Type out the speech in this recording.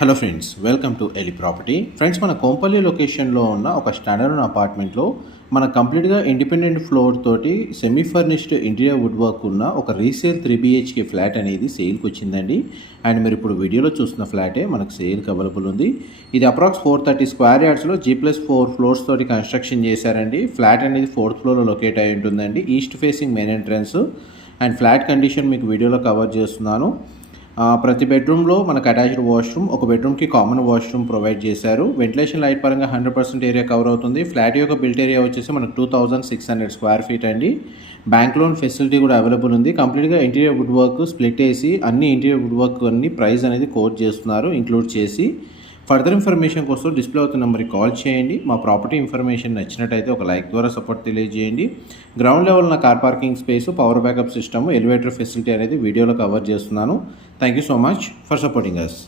Hello friends, welcome to Eli property. Friends, మన కోంపల్లి లొకేషన్లో ఉన్న ఒక స్టాండర్డ్ అపార్ట్మెంట్లో మన కంప్లీట్గా ఇండిపెండెంట్ ఫ్లోర్ తోటి semi furnished interior wood work ఉన్న ఒక రీసేల్ 3 BHK ఫ్లాట్ అనేది సేల్కి వచ్చిందండి. అండ్ మీరు ఇప్పుడు వీడియోలో చూస్తున్న ఫ్లాటే మనకు సేల్కి అవైలబుల్ ఉంది. ఇది అప్రాక్స్ 430 స్క్వేర్ యార్డ్స్లో G+4 ఫ్లోర్స్ తోటి కన్స్ట్రక్షన్ చేశారండి. ఫ్లాట్ అనేది 4th ఫ్లోర్లో లొకేట్ అయి ఉంటుందండి. East facing main entrance and flat condition మీకు వీడియోలో కవర్ చేస్తున్నాను. ప్రతి బెడ్రూమ్లో మనకు అటాచ్డ్ వాష్రూమ్, ఒక బెడ్రూమ్కి కామన్ వాష్రూమ్ ప్రొవైడ్ చేశారు. వెంటిలేషన్ లైట్ పరంగా 100% ఏరియా కవర్ అవుతుంది. ఫ్లాట్ యొక్క బిల్ట్ ఏరియా వచ్చేసి మనకు 2600 స్క్వేర్ ఫీట్ అండి. బ్యాంక్ లోన్ ఫెసిలిటీ కూడా అవైలబుల్ ఉంది. కంప్లీట్గా ఇంటీరియర్ వుడ్ వర్క్ స్ప్లిట్ వేసి అన్ని ఇంటీరియర్ వుడ్ వర్క్ అన్ని ప్రైస్ అనేది కోట్ చేస్తున్నారు ఇంక్లూడ్ చేసి. ఫర్దర్ ఇన్ఫర్మేషన్ కోసం డిస్ప్లే అవుతున్న నెంబర్కి కాల్ చేయండి. మా ప్రాపర్టీ ఇన్ఫర్మేషన్ నచ్చినట్టయితే ఒక లైక్ ద్వారా సపోర్ట్ తెలియజేయండి. గ్రౌండ్ లెవెల్ నా car parking space, power backup system, elevator facility అనేది వీడియోలో కవర్ చేస్తున్నాను. Thank you so much for supporting us.